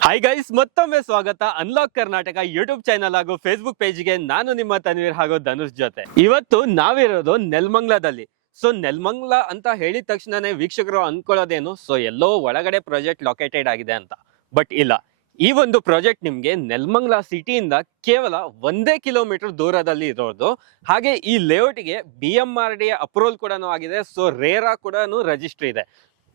Hi guys, ಮತ್ತೊಮ್ಮೆ ಸ್ವಾಗತ unlock Karnataka YouTube channel ಹಾಗೂ ಫೇಸ್ಬುಕ್ ಪೇಜ್ಗೆ. ನಾನು ನಿಮ್ಮ ತನ್ವೀರ್ ಹಾಗೂ ಧನುಷ್ ಜೊತೆ. ಇವತ್ತು ನಾವಿರೋದು ನೆಲಮಂಗಲದಲ್ಲಿ. ಸೊ ನೆಲಮಂಗಲ ಅಂತ ಹೇಳಿದ ತಕ್ಷಣನೇ ವೀಕ್ಷಕರು ಅನ್ಕೊಳ್ಳೋದೇನು, ಸೊ ಎಲ್ಲೋ ಒಳಗಡೆ ಪ್ರಾಜೆಕ್ಟ್ ಲೊಕೇಟೆಡ್ ಆಗಿದೆ ಅಂತ. ಬಟ್ ಇಲ್ಲ, ಈ ಒಂದು ಪ್ರಾಜೆಕ್ಟ್ ನಿಮ್ಗೆ ನೆಲಮಂಗಲ ಸಿಟಿಯಿಂದ ಕೇವಲ 1 ಕಿಲೋಮೀಟರ್ ದೂರದಲ್ಲಿ ಇರೋದು. ಹಾಗೆ ಈ ಲೇಔಟ್ಗೆ BMRD ಅಪ್ರೂವಲ್ ಕೂಡ ಆಗಿದೆ. ಸೊ ರೇರಾ ಕೂಡ ರಿಜಿಸ್ಟರ್ ಇದೆ.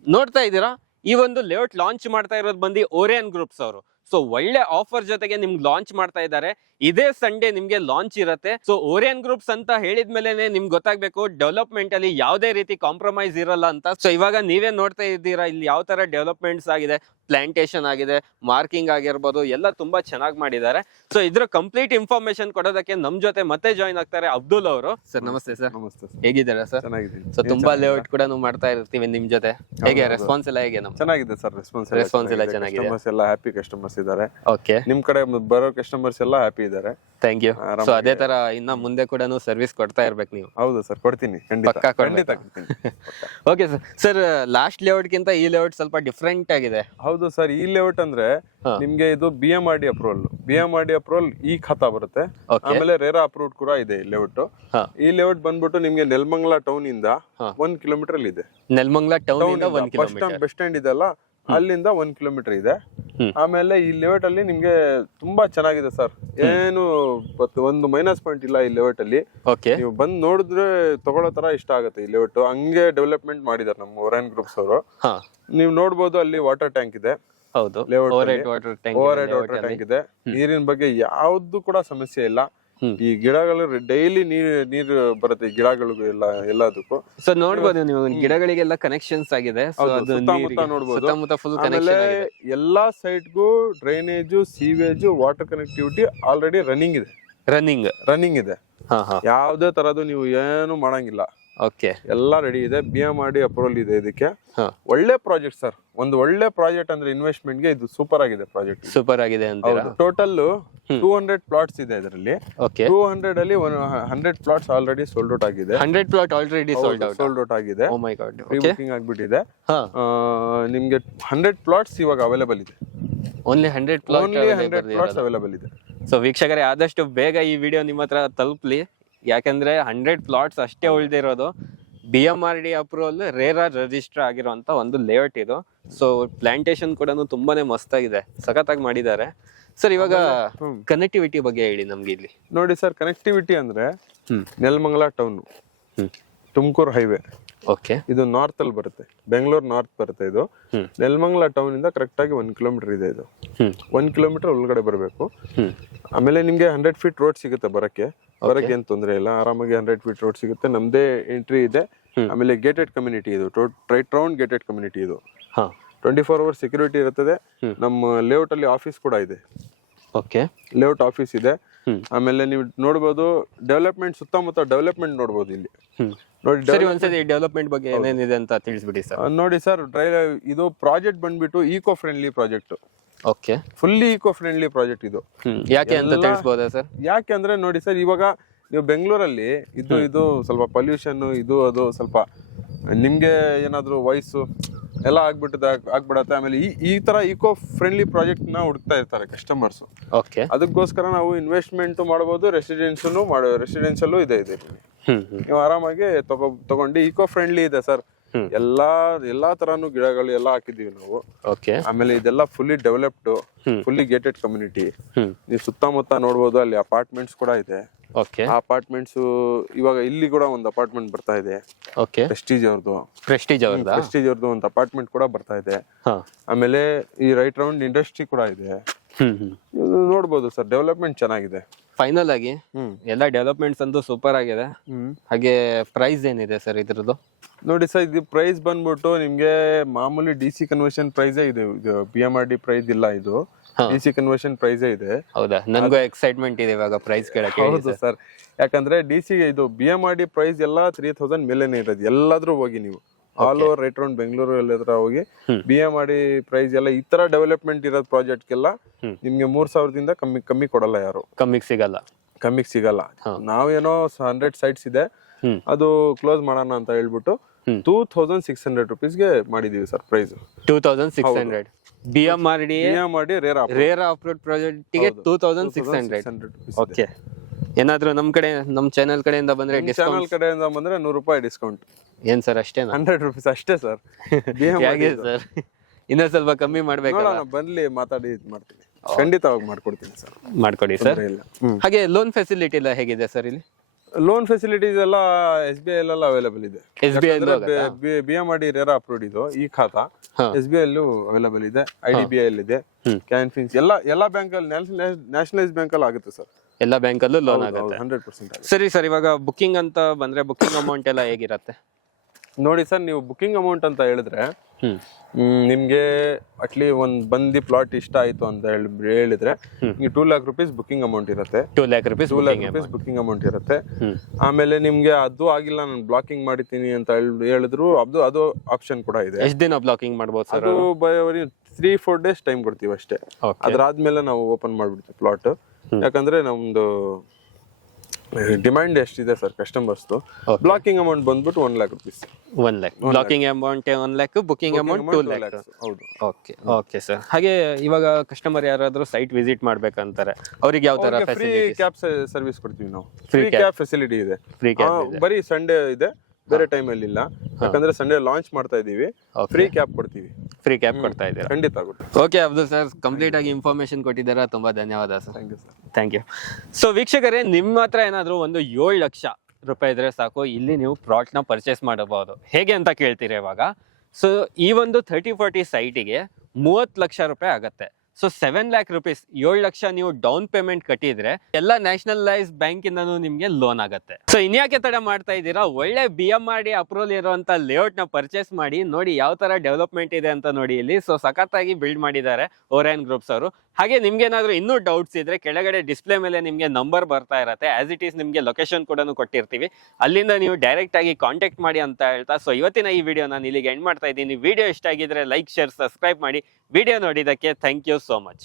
ನೋಡ್ತಾ ಇದ್ದೀರಾ, ಈ ಒಂದು ಲೇಔಟ್ ಲಾಂಚ್ ಮಾಡ್ತಾ ಇರೋದು ಬಂದು ಓರಿಯನ್ ಗ್ರೂಪ್ಸ್ ಅವರು. ಸೊ ಒಳ್ಳೆ ಆಫರ್ ಜೊತೆಗೆ ನಿಮ್ಗೆ ಲಾಂಚ್ ಮಾಡ್ತಾ ಇದ್ದಾರೆ. ಇದೇ ಸಂಡೇ ನಿಮ್ಗೆ ಲಾಂಚ್ ಇರುತ್ತೆ. ಸೊ ಓರಿಯನ್ ಗ್ರೂಪ್ಸ್ ಅಂತ ಹೇಳಿದ್ಮೇಲೆ ನಿಮ್ಗೆ ಗೊತ್ತಾಗ್ಬೇಕು ಡೆವಲಪ್ಮೆಂಟ್ ಅಲ್ಲಿ ಯಾವುದೇ ರೀತಿ ಕಾಂಪ್ರಮೈಸ್ ಇರಲ್ಲ ಅಂತ. ಸೊ ಇವಾಗ ನೀವೇ ನೋಡ್ತಾ ಇದ್ದೀರಾ ಇಲ್ಲಿ ಯಾವ ತರ ಡೆವಲಪ್ಮೆಂಟ್ಸ್ ಆಗಿದೆ, ಪ್ಲಾಂಟೇಶನ್ ಆಗಿದೆ, ಮಾರ್ಕಿಂಗ್ ಆಗಿರ್ಬೋದು, ಎಲ್ಲ ತುಂಬಾ ಚೆನ್ನಾಗಿ ಮಾಡಿದ್ದಾರೆ. ಸೊ ಇದ್ರ ಕಂಪ್ಲೀಟ್ ಇನ್ಫಾರ್ಮೇಶನ್ ಕೊಡೋದಕ್ಕೆ ನಮ್ ಜೊತೆ ಮತ್ತೆ ಜಾಯ್ನ್ ಆಗ್ತಾರೆ ಅಬ್ದುಲ್ ಅವರು. ಸರ್ ನಮಸ್ತೆ. ಸರ್ ನಮಸ್ತೆ. ಹೇಗಿದ್ದೀರಾ ಸರ್? ಚೆನ್ನಾಗಿದ್ದೀನಿ. ಸೊ ತುಂಬಾ ಲೇಔಟ್ ಕೂಡ ಮಾಡ್ತಾ ಇರ್ತೀವಿ ನಿಮ್ ಜೊತೆ. ಹೇಗೆ ರೆಸ್ಪಾನ್ಸ್ ಎಲ್ಲ ಹೇಗೆ? ಚೆನ್ನಾಗಿದೆ ಸರ್, ರೆಸ್ಪಾನ್ಸ್ ಎಲ್ಲ ಚೆನ್ನಾಗಿದೆ. ಕಸ್ಟಮರ್ಸ್ ಎಲ್ಲ ಹ್ಯಾಪಿ ಕಸ್ಟಮರ್ಸ್ ಇದ್ದಾರೆ. ಓಕೆ, ನಿಮ್ ಕಡೆ ಬರೋ ಕಸ್ಟಮರ್ಸ್ ಎಲ್ಲ ಹ್ಯಾಪಿ ಇದ್ದಾರೆ. Thank you. ಸೊ ಅದೇ ತರ ಇನ್ನ ಮುಂದೆ ಕೂಡ ಸರ್ವಿಸ್ ಕೊಡ್ತಾ ಇರ್ಬೇಕು ನೀವು. ಹೌದು ಸರ್, ಕೊಡ್ತೀನಿ, ಪಕ್ಕಾ ಖಂಡಿತ ಕೊಡ್ತೀನಿ. Okay sir. Sir last layout ಗಿಂತ ಈ ಲೇಔಟ್ ಸ್ವಲ್ಪ ಡಿಫ್ರೆಂಟ್ ಆಗಿದೆ. ಹೌದು ಸರ್, ಈ ಲೇಔಟ್ ಅಂದ್ರೆ ನಿಮ್ಗೆ ಇದು BMRD ಅಪ್ರೂವಲ್ ಈ ಖಾತಾ ಬರುತ್ತೆ. ಆಮೇಲೆ ರೇರಾ ಅಪ್ರೂವ್ಡ್ ಕೂಡ ಇದೆ ಈ ಲೇಔಟ್. ಈ ಲೇಔಟ್ ಬಂದ್ಬಿಟ್ಟು ನಿಮ್ಗೆ ನೆಲಮಂಗಲ ಟೌನ್ ಇಂದ 1 ಕಿಲೋಮೀಟರ್ ಅಲ್ಲಿ ಇದೆ. ನೆಲಮಂಗಲ ಟೌನ್ ಇಂದ 1 ಕಿಲೋಮೀಟರ್. ಬಸ್ ಸ್ಟ್ಯಾಂಡ್ ಇದೆಲ್ಲ, ಅಲ್ಲಿಂದ 1 ಕಿಲೋಮೀಟರ್ ಇದೆ. ಆಮೇಲೆ ಈ ಲೇಔಟ್ ಅಲ್ಲಿ ನಿಮ್ಗೆ ತುಂಬಾ ಚೆನ್ನಾಗಿದೆ ಸರ್. ಏನು ಒಂದು ಮೈನಸ್ ಪಾಯಿಂಟ್ ಇಲ್ಲ ಈ ಲೇಔಟ್ ಅಲ್ಲಿ. ಓಕೆ, ನೀವು ಬಂದ್ ನೋಡಿದ್ರೆ ತಗೊಳ್ಳೋ ತರ ಇಷ್ಟ ಆಗುತ್ತೆ ಈ ಲೇಔಟ್. ಹಂಗೆ ಡೆವಲಪ್ಮೆಂಟ್ ಮಾಡಿದಾರೆ ನಮ್ಮ ಓರಿಯನ್ ಗ್ರೂಪ್ಸ್ ಅವರು. ನೀವು ನೋಡ್ಬೋದು, ಅಲ್ಲಿ ವಾಟರ್ ಟ್ಯಾಂಕ್ ಇದೆ. ಹೌದು, layout over head water tank ಇದೆ. ನೀರಿನ ಬಗ್ಗೆ ಯಾವ್ದು ಕೂಡ ಸಮಸ್ಯೆ ಇಲ್ಲ. ಈ ಗಿಡಗಳು ಡೈಲಿ ನೀರು ಬರುತ್ತೆ, ಈ ಗಿಡಗಳಿಗೂ ಎಲ್ಲದಕ್ಕೂ. ಸೊ ನೋಡ್ಬೋದು ನೀವು, ಗಿಡಗಳಿಗೆಲ್ಲ ಕನೆಕ್ಷನ್ಸ್ ಆಗಿದೆ. ಸುತ್ತಮುತ್ತ ನೋಡ್ಬೋದು. ಸುತ್ತಮುತ್ತ ಫುಲ್ ಆಮೇಲೆ ಎಲ್ಲಾ ಸೈಟ್ಗೂ drainage, sewage, water connectivity already running ಇದೆ. ಯಾವ್ದೇ ತರದ್ದು ನೀವು ಏನು ಮಾಡಂಗಿಲ್ಲ. ಓಕೆ, ಎಲ್ಲ ರೆಡಿ ಇದೆ. BMRD ಅಪ್ರೂವಲ್ ಇದೆ ಇದಕ್ಕೆ. ಒಳ್ಳೆ ಪ್ರಾಜೆಕ್ಟ್ ಸರ್, ಒಂದು ಒಳ್ಳೆ ಪ್ರಾಜೆಕ್ಟ್ ಅಂದ್ರೆ ಇನ್ವೆಸ್ಟ್ಮೆಂಟ್ ಗೆ ಇದು ಸೂಪರ್ ಆಗಿದೆ ಪ್ರಾಜೆಕ್ಟ್. ಸೂಪರ್ ಆಗಿದೆ ಅಂತ. ಟೋಟಲ್ 200 ಪ್ಲಾಟ್ಸ್ ಇದೆ ಇದರಲ್ಲಿ. 200 ಅಲ್ಲಿ 100 ಪ್ಲಾಟ್ಸ್ ಆಲ್ರೆಡಿ ಸೋಲ್ಡ್ ಔಟ್ ಆಗಿದೆ. 100 ಪ್ಲಾಟ್ ಆಲ್ರೆಡಿ ಸೋಲ್ಡ್ ಔಟ್ ಆಗಿದೆ. ಓ ಮೈ ಗಾಡ್, ಪ್ರೀ ಬುಕಿಂಗ್ ಆಗ್ಬಿಟ್ಟಿದೆ. ನಿಮ್ಗೆ 100 ಪ್ಲಾಟ್ಸ್ ಇವಾಗ ಅವೈಲೇಬಲ್ ಇದೆ. ಓನ್ಲಿ 100 ಪ್ಲಾಟ್ಸ್ ಅವೈಲೇಬಲ್ ಇದೆ. ಸೊ ವೀಕ್ಷಕರೇ, ಆದಷ್ಟು ಬೇಗ ಈ ವಿಡಿಯೋ ನಿಮ್ಮ ಹತ್ರ ತಲುಪಲಿ. ಯಾಕಂದ್ರೆ 100 ಪ್ಲಾಟ್ಸ್ ಅಷ್ಟೇ ಉಳಿದಿರೋದು. BMRD ಅಪ್ರೂವಲ್, ರೇರಾ ರಿಜಿಸ್ಟರ್ ಆಗಿರುವಂತ ಒಂದು ಲೇಔಟ್ ಇದು. ಸೊ ಪ್ಲಾಂಟೇಶನ್ ಕೂಡ ತುಂಬಾನೇ ಮಸ್ತಾಗಿದೆ, ಸಖತ್ತಾಗಿ ಮಾಡಿದ್ದಾರೆ. ಸರ್ ಇವಾಗ ಕನೆಕ್ಟಿವಿಟಿ ಬಗ್ಗೆ ಹೇಳಿ ನಮ್ಗೆ. ಇಲ್ಲಿ ನೋಡಿ ಸರ್, ಕನೆಕ್ಟಿವಿಟಿ ಅಂದ್ರೆ Nelamangala town, Tumakuru highway. Okay, ಇದು ನಾರ್ತ್ ಅಲ್ಲಿ ಬರುತ್ತೆ, ಬೆಂಗಳೂರು ನಾರ್ತ್ ಬರುತ್ತೆ. ಇದು ನೆಲಮಂಗಲ ಟೌನ್ ಇಂದ ಕರೆಕ್ಟ್ ಆಗಿ 1 ಕಿಲೋಮೀಟರ್ ಇದೆ. ಇದು 1 ಕಿಲೋಮೀಟರ್ ಒಳಗಡೆ ಬರಬೇಕು. ಆಮೇಲೆ ನಿಮ್ಗೆ 100 ಫೀಟ್ ರೋಡ್ ಸಿಗುತ್ತೆ. ಬರಕ್ಕೆ ಏನ್ ತೊಂದರೆ ಇಲ್ಲ, ಆರಾಮಾಗಿ 100 ಫೀಟ್ ರೋಡ್ ಸಿಗುತ್ತೆ. ನಮ್ದೇ ಎಂಟ್ರಿ ಇದೆ. ಆಮೇಲೆ ಗೇಟೆಡ್ ಕಮ್ಯುನಿಟಿ ಇದು, ರೈಟ್ ರೌಂಡ್ ಗೇಟೆಡ್ ಕಮ್ಯುನಿಟಿ ಇದು. 24 ಅವರ್ಸ್ ಸೆಕ್ಯೂರಿಟಿ ಇರುತ್ತದೆ. ನಮ್ಮ ಲೇಔಟ್ ಅಲ್ಲಿ ಆಫೀಸ್ ಕೂಡ ಇದೆ. ಓಕೆ, ಲೇಔಟ್ ಆಫೀಸ್ ಇದೆ. ಆಮೇಲೆ ನೀವು ನೋಡ್ಬೋದು ಡೆವಲಪ್ಮೆಂಟ್, ಸುತ್ತಮುತ್ತ ಡೆವಲಪ್ಮೆಂಟ್ ನೋಡ್ಬೋದು ಇಲ್ಲಿ. ನೋಡಿ, ಒಂದ್ಸತಿ ಡೆವಲಪ್ಮೆಂಟ್ ಬಗ್ಗೆ ಏನೇನಿದೆ ಅಂತ ತಿಳಿಸ್ಬಿಡಿ ಸರ್. ನೋಡಿ ಸರ್, ಇದು ಪ್ರಾಜೆಕ್ಟ್ ಬಂದ್ಬಿಟ್ಟು eco friendly project. Okay, fully eco friendly project ಇದು. ಯಾಕೆ ಅಂತ ತಿಳಿಸಬಹುದಾ ಸರ್? ಯಾಕೆ ಅಂದ್ರೆ ನೋಡಿ ಸರ್, ಇವಾಗ ನೀವು ಬೆಂಗಳೂರಲ್ಲಿ ಇದು ಸ್ವಲ್ಪ ಪೊಲ್ಯೂಷನ್, ಇದು ಅದು ಸ್ವಲ್ಪ ನಿಮ್ಗೆ ಏನಾದ್ರು ವಾಯ್ಸು ಎಲ್ಲ ಆಗ್ಬಿಡತ್ತೆ. ಆಮೇಲೆ ಈ ತರ ಈಕೋ ಫ್ರೆಂಡ್ಲಿ ಪ್ರಾಜೆಕ್ಟ್ ನ ಹುಡುಕ್ತಾ ಇರ್ತಾರೆ ಕಸ್ಟಮರ್ಸ್. ಓಕೆ, ಅದಕ್ಕೋಸ್ಕರ ನಾವು ಇನ್ವೆಸ್ಟ್ಮೆಂಟ್ ಮಾಡಬಹುದು, ರೆಸಿಡೆನ್ಷಿಯಲ್ ಇದೆ. ನೀವು ಆರಾಮಾಗಿ ತಗೊಂಡು ಈಕೋ ಫ್ರೆಂಡ್ಲಿ ಇದೆ ಸರ್. ಎಲ್ಲಾ ತರಾನು ಗಿಡಗಳು ಎಲ್ಲ ಹಾಕಿದೀವಿ ನಾವು. ಓಕೆ, ಆಮೇಲೆ ಇದೆಲ್ಲ fully developed, fully gated community. ನೀವು ಸುತ್ತಮುತ್ತ ನೋಡ್ಬೋದು, ಅಲ್ಲಿ ಅಪಾರ್ಟ್ಮೆಂಟ್ಸ್ ಕೂಡ ಇದೆ. ಓಕೆ, ಅಪಾರ್ಟ್ಮೆಂಟ್ಸ್ ಇವಾಗ ಇಲ್ಲಿ ಕೂಡ ಒಂದು ಅಪಾರ್ಟ್ಮೆಂಟ್ ಬರ್ತಾ ಇದೆ. ಓಕೆ, ಪ್ರೆಸ್ಟೀಜ್ ಅವ್ರದ್ದು ಒಂದು ಅಪಾರ್ಟ್ಮೆಂಟ್ ಕೂಡ ಬರ್ತಾ ಇದೆ. ಆಮೇಲೆ ಈ ರೈಟ್ ರೌಂಡ್ ಇಂಡಸ್ಟ್ರಿ ಕೂಡ ಇದೆ. ನೋಡ್ಬೋದು ಸರ್, ಡೆವಲಪ್ಮೆಂಟ್ ಚೆನ್ನಾಗಿದೆ. ಫೈನಲ್ ಆಗಿ ಎಲ್ಲ ಡೆವಲಪ್ಮೆಂಟ್ಸ್ ಅಂತೂ ಸೂಪರ್ ಆಗಿದೆ. ಹಾಗೆ ಪ್ರೈಸ್ ಏನಿದೆ ಸರ್ ಇದ್ರದ್ದು? ನೋಡಿ ಸರ್, ಇದು ಪ್ರೈಸ್ ಬಂದ್ಬಿಟ್ಟು ನಿಮ್ಗೆ ಮಾಮೂಲಿ DC ಕನ್ವರ್ಷನ್ ಪ್ರೈಸೇ ಇದೆ. ಇದು BMRD ಪ್ರೈಸ್ ಇಲ್ಲ, ಇದು DC ಕನ್ವರ್ಷನ್ ಪ್ರೈಸೇ ಇದೆ. ಹೌದಾ? ನನಗೂ ಎಕ್ಸೈಟ್ಮೆಂಟ್ ಇದೆ ಇವಾಗ ಪ್ರೈಸ್ ಕೇಳಕ್ಕೆ. ಹೌದು ಸರ್, ಯಾಕಂದ್ರೆ DC ಇದು BMRD ಪ್ರೈಸ್ ಎಲ್ಲ 3000 ಮೇಲೇನೆ ಇರೋದು. ಎಲ್ಲಾದ್ರೂ ಹೋಗಿ ನೀವು all over right round Bengaluru ಎಲ್ಲಾದ್ರೂ ಹೋಗಿ BMRD ಪ್ರೈಸ್ ಎಲ್ಲ ಈ ತರ ಡೆವಲಪ್ಮೆಂಟ್ ಇರೋದು ಪ್ರಾಜೆಕ್ಟ್ಗೆಲ್ಲ ನಿಮ್ಗೆ 3000ದಿಂದ ಕಮ್ಮಿ ಕೊಡಲ್ಲ ಯಾರು. ಕಮ್ಮಿಗೆ ಸಿಗಲ್ಲ. ನಾವೇನೋ 100 ಸೈಟ್ಸ್ ಇದೆ, ಅದು ಕ್ಲೋಸ್ ಮಾಡೋಣ ಅಂತ ಹೇಳ್ಬಿಟ್ಟು 2600 rupees ಗೆ ಮಾಡಿದೀವಿ ಸರ್ ಪ್ರೈಸ್. 2600 BMRD ಮಾಡಿ ರೇರ್ ಆಫ್ ರೋಡ್ ಪ್ರಾಜೆಕ್ಟ್ ಗೆ 2600. ಓಕೆ, ಏನಾದ್ರು ನಮ್ ಚಾನೆಲ್ ಕಡೆಯಿಂದ ಬಂದ್ರೆ ಚಾನಲ್ ಕಡೆಯಿಂದ ಬಂದ್ರೆ ₹100 ಡಿಸ್ಕೌಂಟ್. ಏನ್ ಸರ್ ಅಷ್ಟೇನಾ? ₹100 ಅಷ್ಟೇ ಸರ್. ಹೇಗೆ ಸರ್, ಇನ್ನೂ ಸ್ವಲ್ಪ ಕಮ್ಮಿ ಮಾಡ್ಬೇಕಲ್ಲ? ಬಂದ್ಲಿ ಮಾತಾಡಿ ಇದ್ ಮಾಡ್ತೀನಿ, ಖಂಡಿತವಾಗಿ ಮಾಡ್ಕೊಡ್ತೀನಿ ಸರ್. ಮಾಡ್ಕೊಡಿ ಸರ್. ಹಾಗೆ ಲೋನ್ ಫೆಸಿಲಿಟಿ ಎಲ್ಲ ಹೇಗಿದೆ ಸರ್ ಇಲ್ಲಿ? ಲೋನ್ ಫೆಸಿಲಿಟೀಸ್ ಎಲ್ಲ SBI ಅಲ್ಲೆಲ್ಲ ಅವೈಲೇಬಲ್ ಇದೆ. BMRD ರೇರಾ ಅಪ್ರೂವ್ಡ್ ಇದು ಈ ಖಾತಾ SBI ಅಲ್ಲೂ ಅವೈಲೇಬಲ್ ಇದೆ, IDBI ಅಲ್ಲಿ ಇದೆ, ಕ್ಯಾನ್ಫಿನ್ಸ್ ಎಲ್ಲ ಬ್ಯಾಂಕ್ ಅಲ್ಲಿ, ನ್ಯಾಷನಲೈಸ್ ಬ್ಯಾಂಕ್ ಅಲ್ಲಿ ಆಗುತ್ತೆ ಸರ್. ಎಲ್ಲ ಬ್ಯಾಂಕ್ ಅಲ್ಲೂ ಲೋನ್ ಆಗುತ್ತೆ? 100% ಸರಿ ಸರ್, ಇವಾಗ ಬುಕ್ಕಿಂಗ್ ಅಂತ ಬಂದ್ರೆ ಬುಕ್ಕಿಂಗ್ ಅಮೌಂಟ್ ಎಲ್ಲ ಹೇಗಿರತ್ತೆ? ನೋಡಿ ಸರ್, ನೀವು ಬುಕ್ಕಿಂಗ್ ಅಮೌಂಟ್ ಅಂತ ಹೇಳಿದ್ರೆ ನಿಮ್ಗೆ ಅಟ್ಲಿ ಒಂದ್ ಬಂದಿ ಪ್ಲಾಟ್ ಇಷ್ಟ ಆಯ್ತು ಅಂತ ಹೇಳಿದ್ರೆ ₹2 lakh ಬುಕ್ಕಿಂಗ್ ಅಮೌಂಟ್ ಇರುತ್ತೆ. 2 lakh rupees ಬುಕ್ಕಿಂಗ್ ಅಮೌಂಟ್ ಇರುತ್ತೆ. ಆಮೇಲೆ ನಿಮ್ಗೆ ಅದು ಆಗಿಲ್ಲ, ನಾನು ಬ್ಲಾಕಿಂಗ್ ಮಾಡಿತೀನಿ ಅಂತ ಹೇಳಿದ್ರು ಅದು ಆಪ್ಷನ್ ಕೂಡ ಇದೆ. ಎಷ್ಟು ದಿನ ಬ್ಲಾಕಿಂಗ್ ಮಾಡ್ಬೋದು ಸರ್? ಅದು 3-4 days ಟೈಮ್ ಕೊಡ್ತೀವಿ ಅಷ್ಟೇ. ಅದಾದ್ಮೇಲೆ ನಾವು ಓಪನ್ ಮಾಡ್ಬಿಡ್ತೀವಿ ಪ್ಲಾಟ್. ಯಾಕಂದ್ರೆ ನಮ್ದು ಡಿಮ್ಯಾಂಡ್ ಎಷ್ಟಿದೆ ಸರ್ ಕಸ್ಟಮರ್ಸ್. ಬ್ಲಾಕಿಂಗ್ ಅಮೌಂಟ್ ಬಂದ್ಬಿಟ್ಟು ₹1 lakh. 1 lakh blocking amount 1 lakh, booking amount 2 lakh. ಹೌದು. Okay sir. ಹಾಗೆ ಇವಾಗ ಕಸ್ಟಮರ್ ಯಾರಾದ್ರೂ ಸೈಟ್ ವಿಸಿಟ್ ಮಾಡ್ಬೇಕಂತಾರೆ, ಅವ್ರಿಗೆ ಯಾವ ತರ ಫ್ರೀ ಕ್ಯಾಬ್ ಸರ್ವಿಸ್ ಕೊಡ್ತೀವಿ ನಾವು. ಫ್ರೀ ಕ್ಯಾಬ್ ಫೆಸಿಲಿಟಿ ಇದೆ. ಬರೀ ಸಂಡೇ ಇದೆ, ಬೇರೆ ಟೈಮ್ ಅಲ್ಲಿ ಇಲ್ಲ. ಯಾಕಂದ್ರೆ ಸಂಡೇ ಲಾಂಚ್ ಮಾಡ್ತಾ ಇದೀವಿ, ಫ್ರೀ ಕ್ಯಾಬ್ ಕೊಡ್ತೀವಿ. ಫ್ರೀ ಕ್ಯಾಬ್ ಕೊಡ್ತಾ ಇದ್ದೀರಾ? ಖಂಡಿತ. ಓಕೆ ಅಬ್ದುಲ್ ಸರ್, ಕಂಪ್ಲೀಟ್ ಆಗಿ ಇನ್ಫಾರ್ಮೇಶನ್ ಕೊಟ್ಟಿದ್ದೀರಾ, ತುಂಬಾ ಧನ್ಯವಾದ sir. Thank you sir. Thank you. So ವೀಕ್ಷಕರೇ, ನಿಮ್ಮ ಹತ್ರ ಏನಾದರೂ ಒಂದು ₹7 ಲಕ್ಷ ಇದ್ರೆ ಸಾಕು, ಇಲ್ಲಿ ನೀವು ಪ್ಲಾಟ್ನ ಪರ್ಚೇಸ್ ಮಾಡಬಹುದು. ಹೇಗೆ ಅಂತ ಕೇಳ್ತೀರಾ ಇವಾಗ? ಸೊ ಈ ಒಂದು 30-40 ಸೈಟಿಗೆ ₹30 ಲಕ್ಷ ಆಗತ್ತೆ. ಸೊ 7 lakh rupees, 7 ಲಕ್ಷ ನೀವು ಡೌನ್ ಪೇಮೆಂಟ್ ಕಟ್ಟಿದ್ರೆ ಎಲ್ಲ ನ್ಯಾಷನಲೈಸ್ ಬ್ಯಾಂಕ್ ಇಂದನೂ ನಿಮ್ಗೆ ಲೋನ್ ಆಗುತ್ತೆ. ಸೊ ಇನ್ಯಾಕೆ ತಡ ಮಾಡ್ತಾ ಇದ್ದೀರಾ? ಒಳ್ಳೆ BMRD ಅಪ್ರೂವಲ್ ಇರುವಂತ ಲೇಔಟ್ ನ ಪರ್ಚೇಸ್ ಮಾಡಿ ನೋಡಿ, ಯಾವ ತರ ಡೆವಲಪ್ಮೆಂಟ್ ಇದೆ ಅಂತ ನೋಡಿ ಇಲ್ಲಿ. ಸೊ ಸಖತ್ತಾಗಿ ಬಿಲ್ಡ್ ಮಾಡಿದ್ದಾರೆ ಓರೈನ್ ಗ್ರೂಪ್ಸ್ ಅವರು. ಹಾಗೆ ನಿಮ್ಗೆ ಏನಾದ್ರು ಇನ್ನೂ ಡೌಟ್ಸ್ ಇದ್ರೆ ಕೆಳಗಡೆ ಡಿಸ್ಪ್ಲೇ ಮೇಲೆ ನಿಮ್ಗೆ ನಂಬರ್ ಬರ್ತಾ ಇರುತ್ತೆ. ಆಸ್ ಇಟ್ ಈಸ್ ನಿಮ್ಗೆ ಲೊಕೇಶನ್ ಕೂಡ ಕೊಟ್ಟಿರ್ತೀವಿ, ಅಲ್ಲಿಂದ ನೀವು ಡೈರೆಕ್ಟ್ ಆಗಿ ಕಾಂಟ್ಯಾಕ್ಟ್ ಮಾಡಿ ಅಂತ ಹೇಳ್ತಾ, ಸೊ ಇವತ್ತಿನ ಈ ವಿಡಿಯೋ ನಾನು ಇಲ್ಲಿಗೆ ಎಂಡ್ ಮಾಡ್ತಾ ಇದ್ದೀನಿ. ವಿಡಿಯೋ ಇಷ್ಟ ಆಗಿದ್ರೆ ಲೈಕ್, ಶೇರ್, ಸಬ್ಸ್ಕ್ರೈಬ್ ಮಾಡಿ. ವಿಡಿಯೋ ನೋಡಿದ್ದಕ್ಕೆ ಥ್ಯಾಂಕ್ ಯು ಸೋ ಮಚ್.